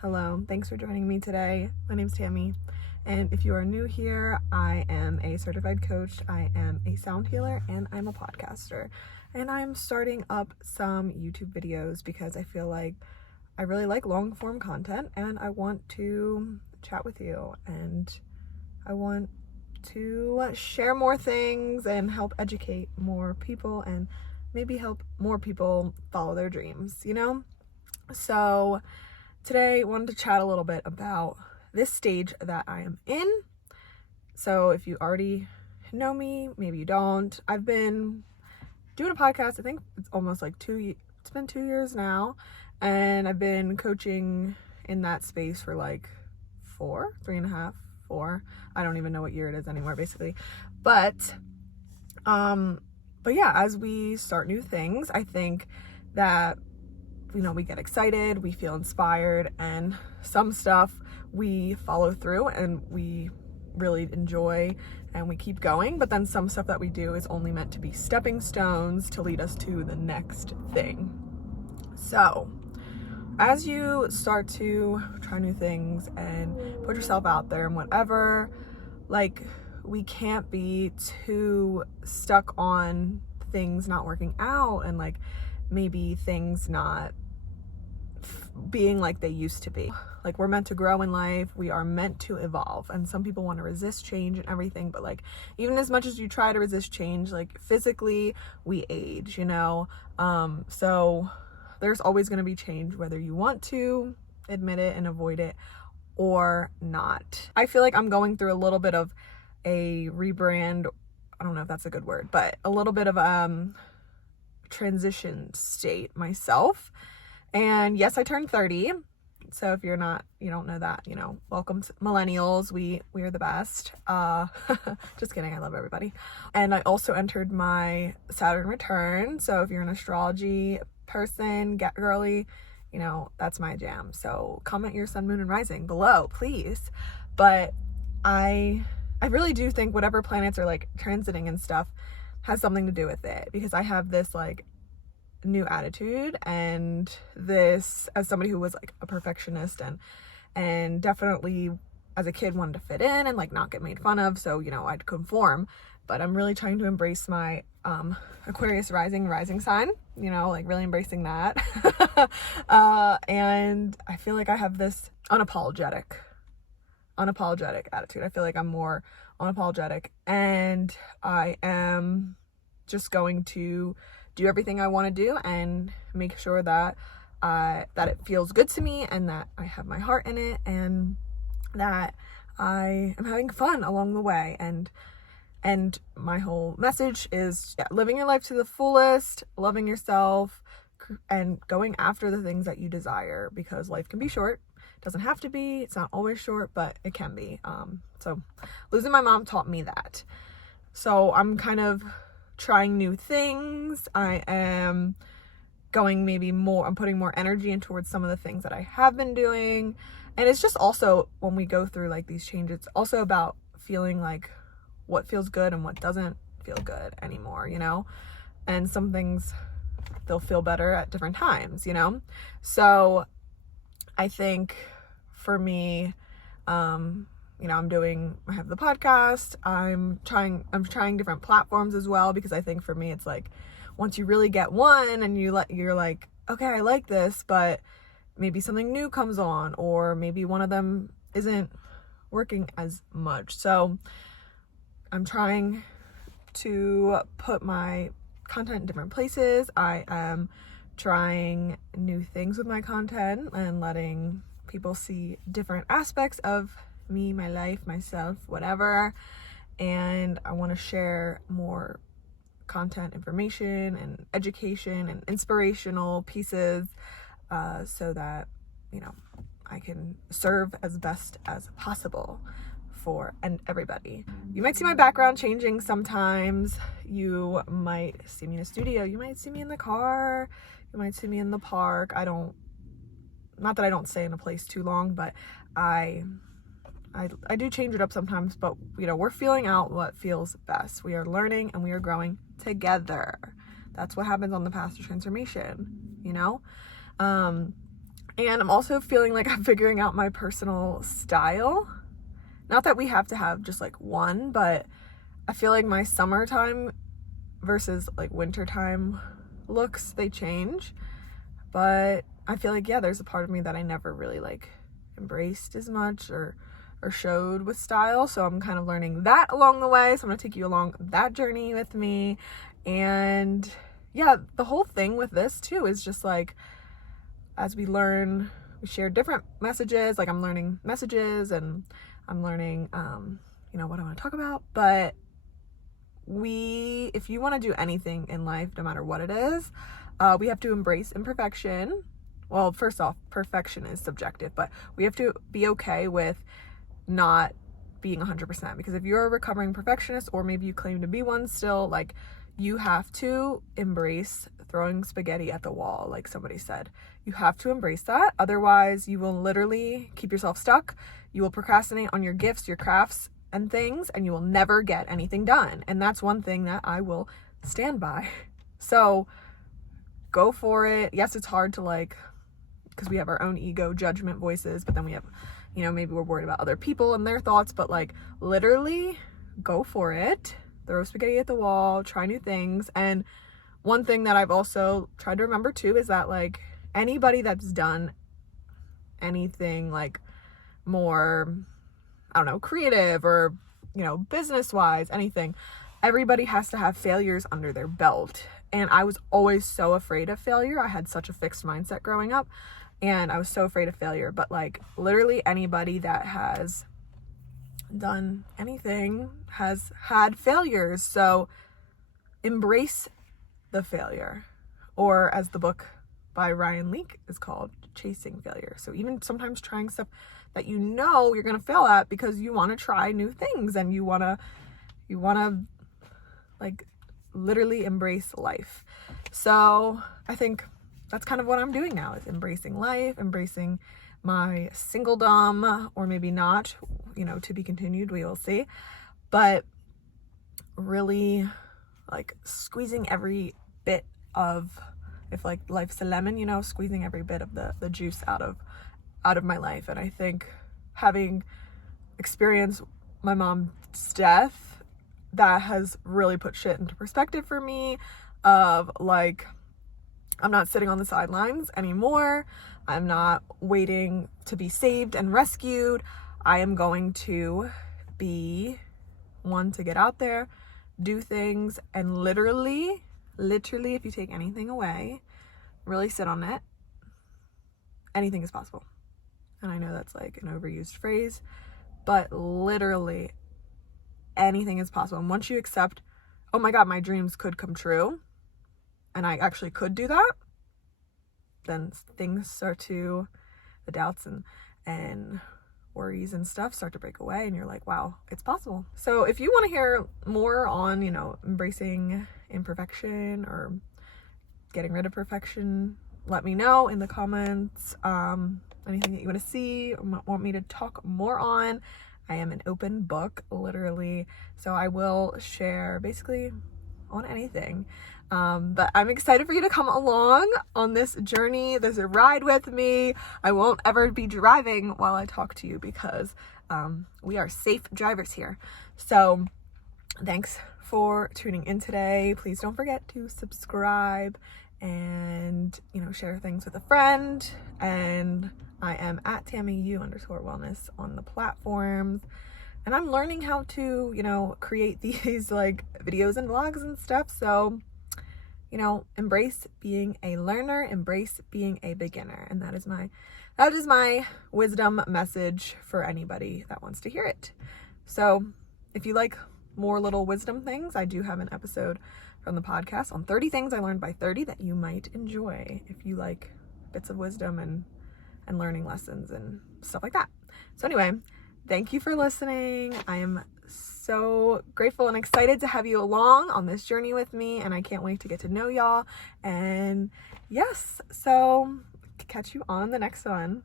Hello, thanks for joining me today. My name's Tammy, and if you are new here, I am a certified coach, I am a sound healer, and I'm a podcaster. And I'm starting up some YouTube videos because I feel like I really like long form content and I want to chat with you and I want to share more things and help educate more people and maybe help more people follow their dreams, So today I wanted to chat a little bit about this stage that I am in. So if you already know me, maybe you don't, I've been doing a podcast, I think it's almost like it's been 2 years now, and I've been coaching in that space for like 3.5, 4. I don't even know what year it is anymore, basically. But yeah, as we start new things, I think that we get excited, we feel inspired, and some stuff we follow through and we really enjoy and we keep going, but then some stuff that we do is only meant to be stepping stones to lead us to the next thing. So as you start to try new things and put yourself out there and whatever, like, we can't be too stuck on things not working out and like maybe things not being like they used to be. Like, we're meant to grow in life, we are meant to evolve, and some people want to resist change and everything, but like, even as much as you try to resist change, like physically we age, so there's always going to be change, whether you want to admit it and avoid it or not. I feel like I'm going through a little bit of a rebrand, I don't know if that's a good word, but a little bit of transition state myself. And yes, I turned 30. So if you don't know that, welcome to millennials. We are the best. Just kidding. I love everybody. And I also entered my Saturn return. So if you're an astrology person, get girly, that's my jam. So comment your sun, moon, and rising below, please. But I really do think whatever planets are like transiting and stuff has something to do with it, because I have this like new attitude, and this, as somebody who was like a perfectionist and definitely as a kid wanted to fit in and like not get made fun of, so I'd conform. But I'm really trying to embrace my Aquarius rising sign, like really embracing that. And I feel like I have this unapologetic attitude. I feel like I'm more unapologetic, and I am just going to do everything I want to do and make sure that it feels good to me, and that I have my heart in it, and that I am having fun along the way. And my whole message is living your life to the fullest, loving yourself, and going after the things that you desire, because life can be short. It doesn't have to be. It's not always short, but it can be. So losing my mom taught me that. So I'm kind of trying new things. I am going I'm putting more energy in towards some of the things that I have been doing. And it's just also, when we go through like these changes, it's also about feeling like what feels good and what doesn't feel good anymore, and some things, they'll feel better at different times, So I think for me, I have the podcast, I'm trying different platforms as well, because I think for me, it's like, once you really get one and you're like, okay, I like this, but maybe something new comes on, or maybe one of them isn't working as much. So I'm trying to put my content in different places. I am trying new things with my content and letting people see different aspects of me, my life, myself, whatever. And I want to share more content, information, and education and inspirational pieces, so that I can serve as best as possible for everybody. You might see my background changing sometimes. You might see me in a studio, you might see me in the car, you might see me in the park. Not that I don't stay in a place too long, but I do change it up sometimes. But we're feeling out what feels best. We are learning and we are growing together. That's what happens on the path to transformation, And I'm also feeling like I'm figuring out my personal style. Not that we have to have just like one, but I feel like my summertime versus like wintertime looks, they change. But I feel like, yeah, there's a part of me that I never really like embraced as much or showed with style. So I'm kind of learning that along the way. So I'm going to take you along that journey with me. And yeah, the whole thing with this too is just like, as we learn, we share different messages. Like I'm learning messages and I'm learning, what I want to talk about. But if you want to do anything in life, no matter what it is, we have to embrace imperfection. Well, first off, perfection is subjective, but we have to be okay with not being 100%, because if you're a recovering perfectionist, or maybe you claim to be one still, like, you have to embrace throwing spaghetti at the wall, like somebody said. You have to embrace that. Otherwise, you will literally keep yourself stuck. You will procrastinate on your gifts, your crafts, and things, and you will never get anything done. And that's one thing that I will stand by. So go for it. Yes, it's hard to because we have our own ego judgment voices, but then we have, maybe we're worried about other people and their thoughts, but literally go for it. Throw spaghetti at the wall, try new things. And one thing that I've also tried to remember too is that anybody that's done anything more, I don't know, creative or, business wise, anything, everybody has to have failures under their belt. And I was always so afraid of failure. I had such a fixed mindset growing up, and I was so afraid of failure. But literally anybody that has done anything has had failures. So embrace the failure, or as the book by Ryan Leake is called, Chasing Failure. So even sometimes trying stuff that you're going to fail at, because you want to try new things and you want to literally embrace life. So I think that's kind of what I'm doing now, is embracing life, embracing my singledom, or maybe not, to be continued, we will see. But really squeezing every bit of, if life's a lemon, squeezing every bit of the juice out of my life. And I think having experienced my mom's death, that has really put shit into perspective for me, of I'm not sitting on the sidelines anymore. I'm not waiting to be saved and rescued. I am going to be one to get out there, do things, and literally, if you take anything away, really sit on it, anything is possible. And I know that's an overused phrase, but literally anything is possible. And once you accept, oh my God, my dreams could come true, and I actually could do that, then the doubts and worries and stuff start to break away, and you're like, wow, it's possible. So if you want to hear more on, embracing imperfection or getting rid of perfection, let me know in the comments. Anything that you want to see or want me to talk more on, I am an open book, literally. So I will share basically on anything. But I'm excited for you to come along on this journey. There's a ride with me. I won't ever be driving while I talk to you, because we are safe drivers here. So thanks for tuning in today. Please don't forget to subscribe and, share things with a friend. And I am at TammyU_wellness on the platforms. And I'm learning how to, create these videos and vlogs and stuff. So, embrace being a learner, embrace being a beginner. And that is my wisdom message for anybody that wants to hear it. So if you like more little wisdom things, I do have an episode from the podcast on 30 things I learned by 30 that you might enjoy if you like bits of wisdom and learning lessons and stuff like that. So anyway, thank you for listening. I am so grateful and excited to have you along on this journey with me, and I can't wait to get to know y'all. And yes, so catch you on the next one.